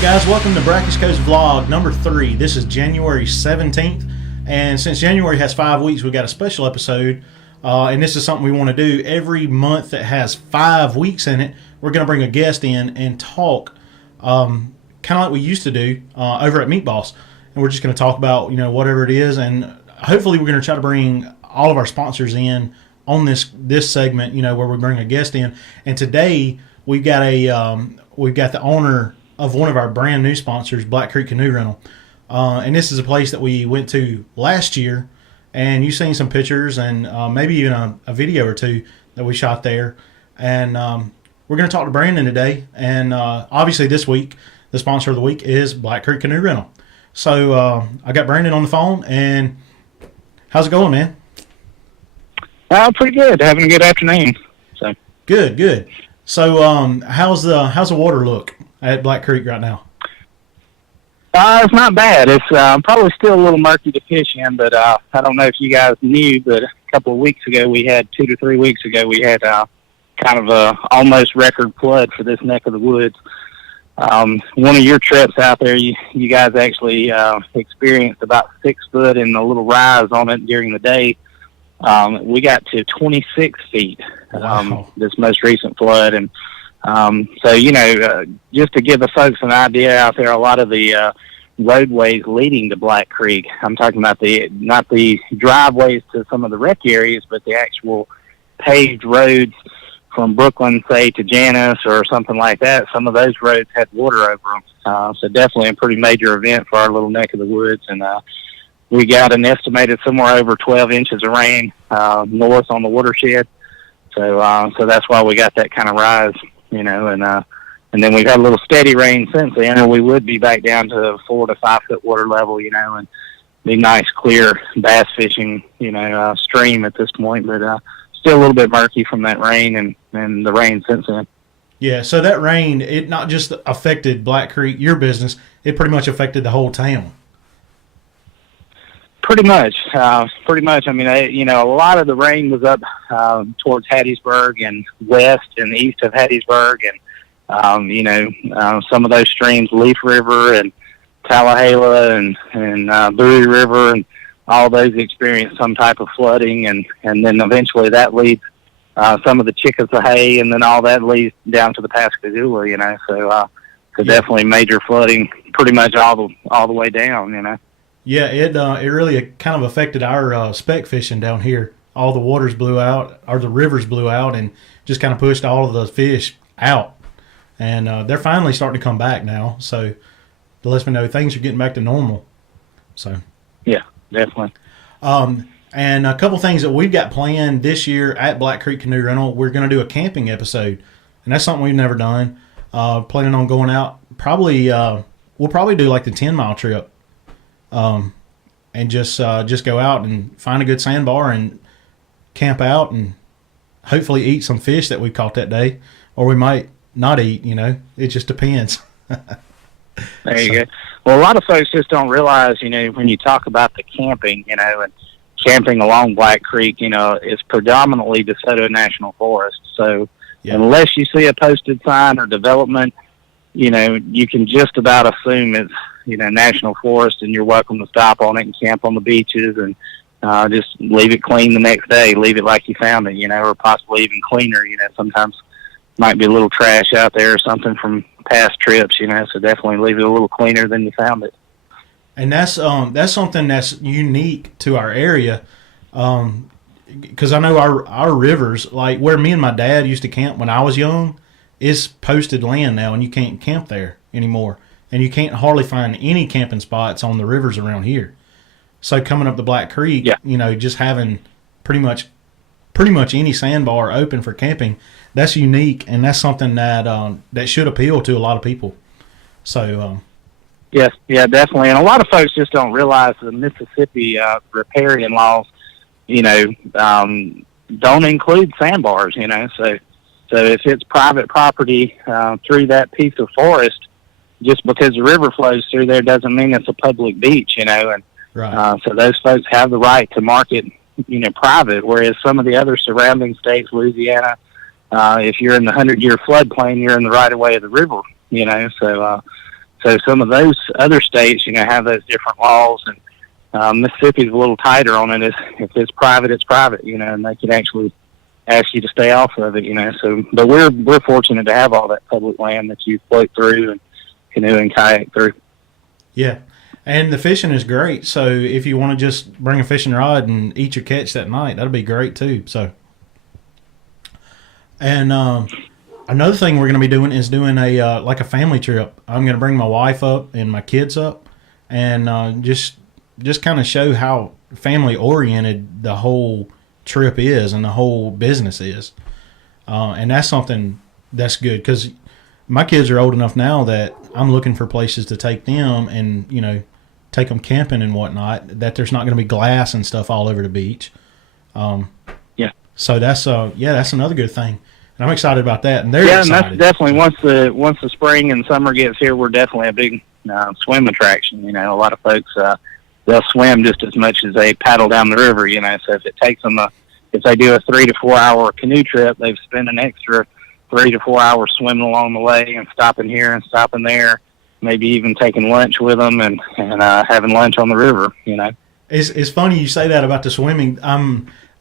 Alright guys, welcome to Brackish Coast Vlog number 3. This is January 17th, and since January has 5 weeks, we've got a special episode, and this is something we want to do every month that has 5 weeks in it. We're going to bring a guest in and talk, kind of like we used to do over at Meatboss, and we're just going to talk about, whatever it is, and hopefully we're going to try to bring all of our sponsors in on this segment, where we bring a guest in. And today we've got the owner of one of our brand new sponsors, Black Creek Canoe Rental. And this is a place that we went to last year, and you've seen some pictures and maybe even a video or two that we shot there. And we're going to talk to Brandon today. And obviously this week, the sponsor of the week is Black Creek Canoe Rental. So I got Brandon on the phone, and how's it going, man? Pretty good. Having a good afternoon. So Good. So how's the water look at Black Creek right now? It's not bad. It's probably still a little murky to fish in, but I don't know if you guys knew, but a couple of weeks ago we had 2 to 3 weeks ago we had kind of a almost record flood for this neck of the woods. One of your trips out there, you guys actually experienced about 6 foot and a little rise on it during the day. We got to 26 feet. Wow. This most recent flood, and so just to give the folks an idea out there, a lot of the roadways leading to Black Creek, I'm talking about not the driveways to some of the rec areas, but the actual paved roads from Brooklyn, say, to Janus or something like that. Some of those roads had water over them, so definitely a pretty major event for our little neck of the woods. And we got an estimated somewhere over 12 inches of rain north on the watershed. So that's why we got that kind of rise, and then we've had a little steady rain since then, and we would be back down to 4 to 5 foot water level, and be nice, clear bass fishing, stream at this point, but still a little bit murky from that rain and the rain since then. Yeah, so that rain, it not just affected Black Creek, your business, it pretty much affected the whole town. Pretty much. I mean, a lot of the rain was up towards Hattiesburg and west and east of Hattiesburg, and some of those streams, Leaf River and Tallahala and Bowie River, and all those experienced some type of flooding, and then eventually that leads some of the Chickasahey, and then all that leads down to the Pascagoula. So definitely major flooding, pretty much all the way down. Yeah, it really kind of affected our spec fishing down here. All the waters blew out, or the rivers blew out, and just kind of pushed all of the fish out. And they're finally starting to come back now, so it lets me know things are getting back to normal. So yeah, definitely. And a couple things that we've got planned this year at Black Creek Canoe Rental, we're going to do a camping episode, and that's something we've never done. Planning on going out, we'll probably do like the 10-mile trip. And just go out and find a good sandbar and camp out and hopefully eat some fish that we caught that day, or we might not eat. It just depends. There you go. Well, a lot of folks just don't realize, when you talk about the camping, and camping along Black Creek, it's predominantly DeSoto National Forest. So unless you see a posted sign or development, you can just about assume it's National Forest, and you're welcome to stop on it and camp on the beaches and just leave it clean the next day. Leave it like you found it, or possibly even cleaner. Sometimes might be a little trash out there or something from past trips, so definitely leave it a little cleaner than you found it. And that's something that's unique to our area, because I know our rivers, like where me and my dad used to camp when I was young, is posted land now, and you can't camp there anymore. And you can't hardly find any camping spots on the rivers around here. So coming up the Black Creek, just having pretty much any sandbar open for camping, that's unique, and that's something that should appeal to a lot of people. So yes, yeah, definitely. And a lot of folks just don't realize the Mississippi riparian laws, don't include sandbars. So if it's private property through that piece of forest, just because the river flows through there doesn't mean it's a public beach, and right. So those folks have the right to mark it, private, whereas some of the other surrounding states, Louisiana, if you're in the 100-year floodplain, you're in the right of way of the river, So So some of those other states, have those different laws, and Mississippi's a little tighter on it. If it's private, it's private, and they can actually ask you to stay off of it, So, but we're fortunate to have all that public land that you float through and canoe and kayak through. Yeah, and the fishing is great. So if you want to just bring a fishing rod and eat your catch that night, that'll be great too. So, and another thing we're going to be doing is doing a like a family trip. I'm going to bring my wife up and my kids up, and just kind of show how family oriented the whole trip is and the whole business is, and that's something that's good because my kids are old enough now that I'm looking for places to take them and take them camping and whatnot, that there's not going to be glass and stuff all over the beach. Yeah. So that's another good thing, and I'm excited about that. And they're excited. And that's definitely once the spring and summer gets here, we're definitely a big swim attraction. A lot of folks they'll swim just as much as they paddle down the river. So if it takes them if they do a 3 to 4 hour canoe trip, they've spent an extra 3 to 4 hours swimming along the way and stopping here and stopping there, maybe even taking lunch with them and having lunch on the river. It's funny you say that about the swimming.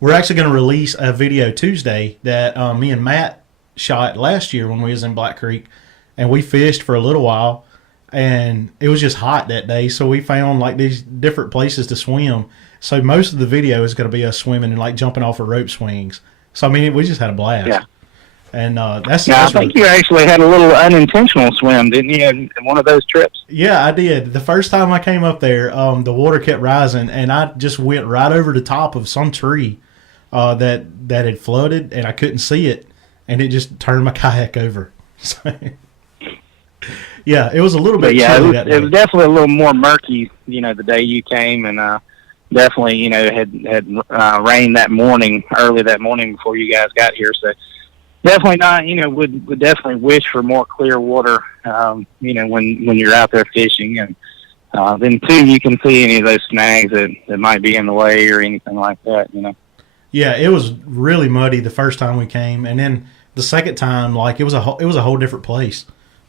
We're actually going to release a video Tuesday that me and Matt shot last year when we was in Black Creek, and we fished for a little while, and it was just hot that day, so we found like these different places to swim. So most of the video is going to be us swimming and like jumping off of rope swings. So I mean, we just had a blast. Yeah. And I think you actually had a little unintentional swim, didn't you, in one of those trips? Yeah, I did. The first time I came up there, the water kept rising, and I just went right over the top of some tree that had flooded, and I couldn't see it, and it just turned my kayak over. So, yeah, it was a little bit chilly that day. It was definitely a little more murky, the day you came, and definitely, had rained early that morning before you guys got here, so definitely not, would definitely wish for more clear water, when you're out there fishing. And then, too, you can see any of those snags that might be in the way or anything like that, Yeah, it was really muddy the first time we came. And then the second time, like, it was a whole different place.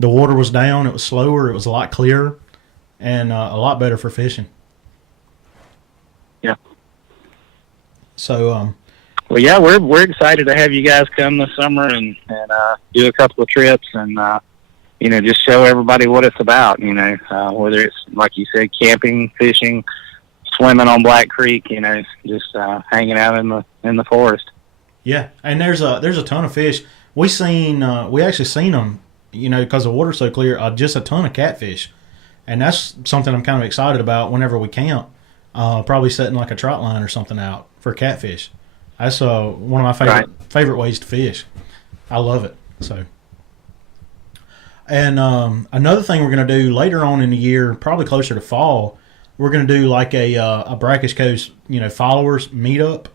The water was down. It was slower. It was a lot clearer and a lot better for fishing. Yeah. So, well, yeah, we're excited to have you guys come this summer and do a couple of trips and, just show everybody what it's about, whether it's, like you said, camping, fishing, swimming on Black Creek, just hanging out in the forest. Yeah, and there's a ton of fish. We actually seen them, because the water's so clear, just a ton of catfish. And that's something I'm kind of excited about whenever we camp, probably setting like a trot line or something out for catfish. That's one of my favorite ways to fish. I love it. So, and another thing we're going to do later on in the year, probably closer to fall, we're going to do like a Brackish Coast, followers meetup,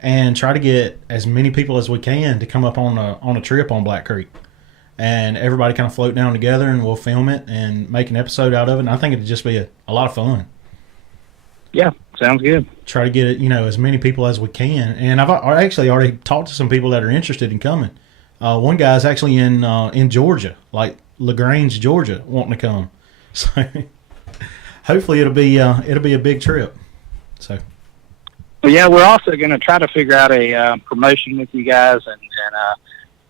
and try to get as many people as we can to come up on a trip on Black Creek, and everybody kind of float down together, and we'll film it and make an episode out of it. And I think it'd just be a lot of fun. Yeah, sounds good. Try to get it, as many people as we can. And I've actually already talked to some people that are interested in coming. One guy's actually in Georgia, like LaGrange, Georgia, wanting to come. So hopefully it'll be a big trip. So. Well, yeah, we're also going to try to figure out a promotion with you guys and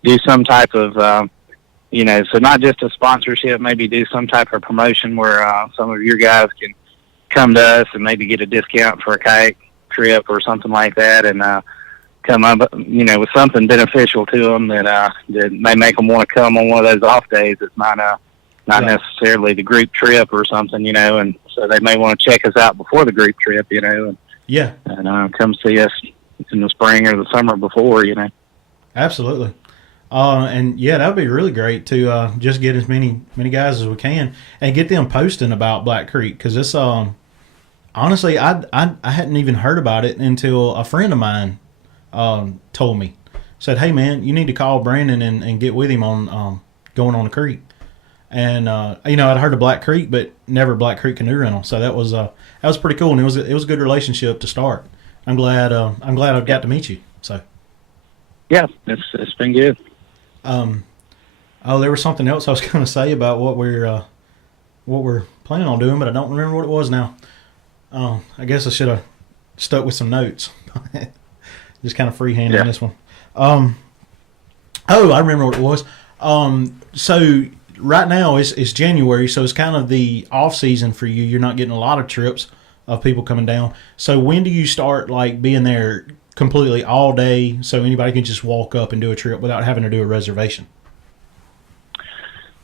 do some type of, so not just a sponsorship, maybe do some type of promotion where some of your guys can come to us and maybe get a discount for a kayak trip or something like that, and come up, with something beneficial to them that may make them want to come on one of those off days. It's not necessarily the group trip or something, and so they may want to check us out before the group trip, and come see us in the spring or the summer before, Absolutely. And yeah, that would be really great to just get as many guys as we can and get them posting about Black Creek, because it's honestly I hadn't even heard about it until a friend of mine told me, said, "Hey man, you need to call Brandon and get with him on going on the creek." And I'd heard of Black Creek, but never Black Creek canoe rental, so that was pretty cool, and it was a good relationship to start. I'm glad I've got to meet you. So yeah, it's been good. There was something else I was going to say about what we're what we're planning on doing, but I don't remember what it was now. I guess I should have stuck with some notes. Just kind of freehanding this one. I remember what it was. So right now it's January, so it's kind of the off season for you. You're not getting a lot of trips of people coming down. So when do you start like being there completely all day so anybody can just walk up and do a trip without having to do a reservation?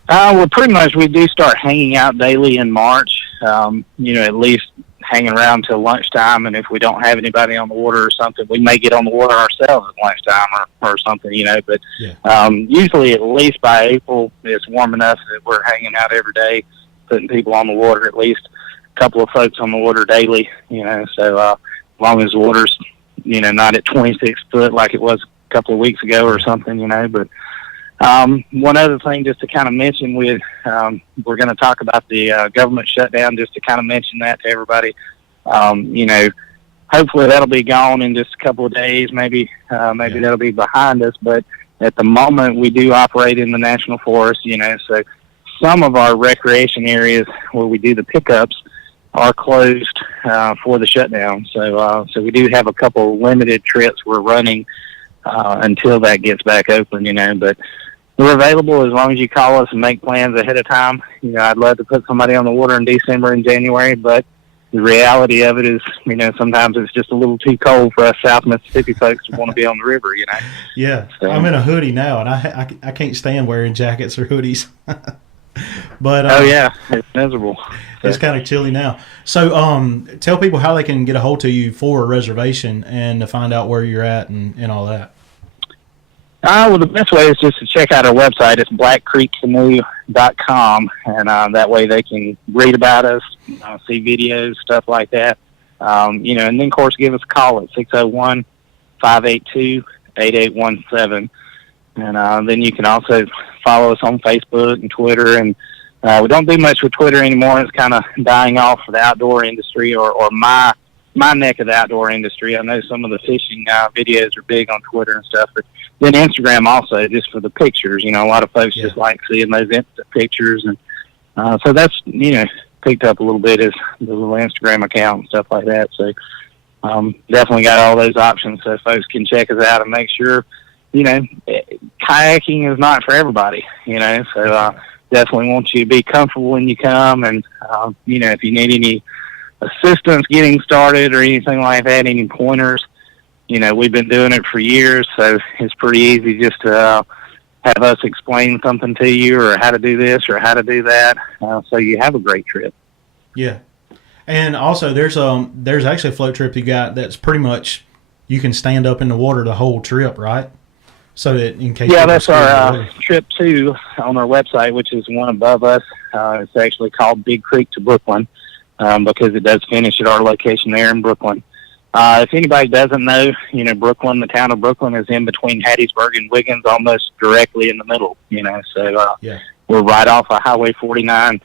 Well, pretty much we do start hanging out daily in March, at least hanging around till lunchtime. And if we don't have anybody on the water or something, we may get on the water ourselves at lunchtime or something, But usually at least by April, it's warm enough that we're hanging out every day, putting people on the water, at least a couple of folks on the water daily, So as long as the water's, not at 26 foot like it was a couple of weeks ago or something, But one other thing just to kind of mention, we're going to talk about the government shutdown, just to kind of mention that to everybody. Hopefully that'll be gone in just a couple of days. Maybe that'll be behind us. But at the moment, we do operate in the national forest, so some of our recreation areas where we do the pickups are closed for the shutdown. So we do have a couple limited trips we're running until that gets back open, But we're available as long as you call us and make plans ahead of time. I'd love to put somebody on the water in December and January, but the reality of it is, sometimes it's just a little too cold for us South Mississippi folks to want to be on the river, Yeah, so. I'm in a hoodie now, and I can't stand wearing jackets or hoodies. But it's miserable. It's kind of chilly now. So tell people how they can get a hold of you for a reservation and to find out where you're at and all that. Well, the best way is just to check out our website. It's blackcreekcanoe.com, and that way they can read about us, see videos, stuff like that. And then, of course, give us a call at 601-582-8817. And then you can also follow us on Facebook and Twitter. And we don't do much with Twitter anymore. It's kind of dying off for the outdoor industry or my neck of the outdoor industry. I know some of the fishing videos are big on Twitter and stuff, but then Instagram also, just for the pictures. A lot of folks just like seeing those instant pictures, and so that's picked up a little bit as the little Instagram account and stuff like that. So definitely got all those options so folks can check us out and make sure kayaking is not for everybody. So definitely want you to be comfortable when you come, and if you need any assistance getting started or anything like that, any pointers, we've been doing it for years, so it's pretty easy just to have us explain something to you or how to do this or how to do that, so you have a great trip. Yeah. And also there's actually a float trip you got that's pretty much you can stand up in the water the whole trip, right? So that in case that's our trip 2 on our website, which is one above us. It's actually called Big Creek to Brooklyn, because it does finish at our location there in Brooklyn. If anybody doesn't know, Brooklyn, the town of Brooklyn is in between Hattiesburg and Wiggins, almost directly in the middle, so we're right off of Highway 49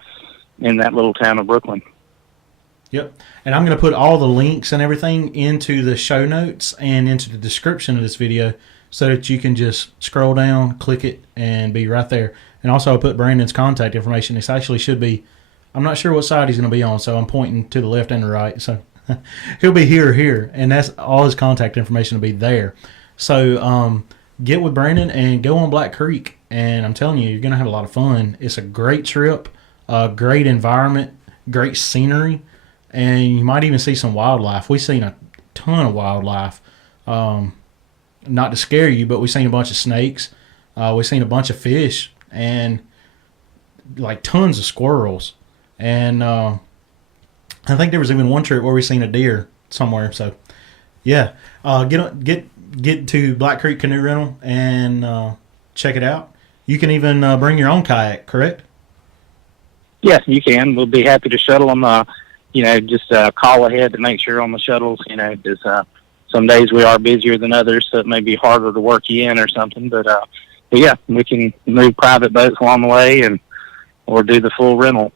in that little town of Brooklyn. Yep. And I'm going to put all the links and everything into the show notes and into the description of this video so that you can just scroll down, click it, and be right there. And also I'll put Brandon's contact information. This actually should be, I'm not sure what side he's going to be on, so I'm pointing to the left and the right. So he'll be here or here, and that's all his contact information will be there. So get with Brandon and go on Black Creek, and I'm telling you, you're going to have a lot of fun. It's a great trip, a great environment, great scenery, and you might even see some wildlife. We've seen a ton of wildlife. Not to scare you, but we've seen a bunch of snakes. We've seen a bunch of fish and like tons of squirrels. And I think there was even one trip where we seen a deer somewhere. So yeah, get to Black Creek Canoe Rental and check it out. You can even bring your own kayak, correct? Yes, you can. We'll be happy to shuttle them. Just call ahead to make sure on the shuttles. Because some days we are busier than others, so it may be harder to work you in or something. But yeah, we can move private boats along the way or do the full rental.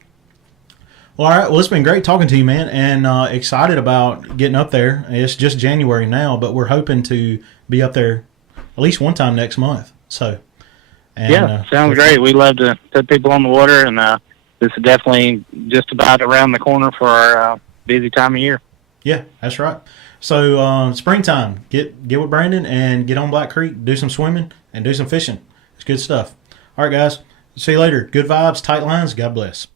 Well, all right. Well, it's been great talking to you, man, and excited about getting up there. It's just January now, but we're hoping to be up there at least one time next month. So, sounds great. We love to put people on the water, and this is definitely just about around the corner for our busy time of year. Yeah, that's right. So springtime, get with Brandon and get on Black Creek, do some swimming and do some fishing. It's good stuff. All right, guys. See you later. Good vibes, tight lines. God bless.